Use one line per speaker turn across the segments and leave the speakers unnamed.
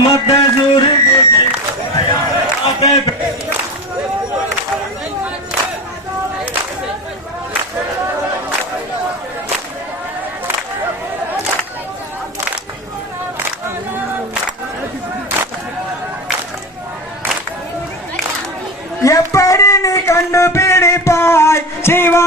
मत ये पड़ी नी कंड पीड़ी पाय शिवा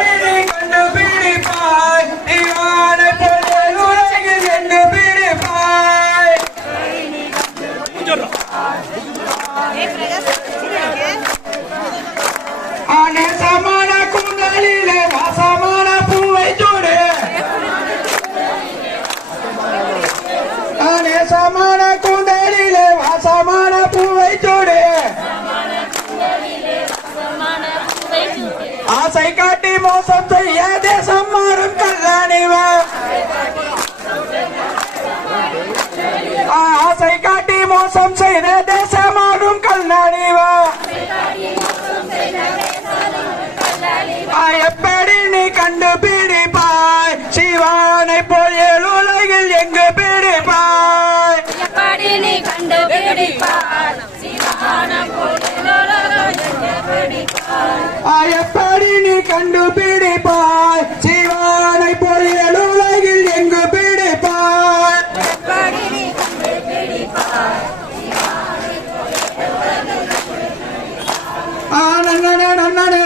ஆசை காட்டி மோசம் செய்ய தேசம் மாறும் கல்லணிவே. ஆசை காட்டி மோசம் செய்த தேசம் கண்டு பிடிப்பாய். சிவானை பொறியல் உலகில் எங்கு பிடிப்பாய்? ஆனந்தன நன்னன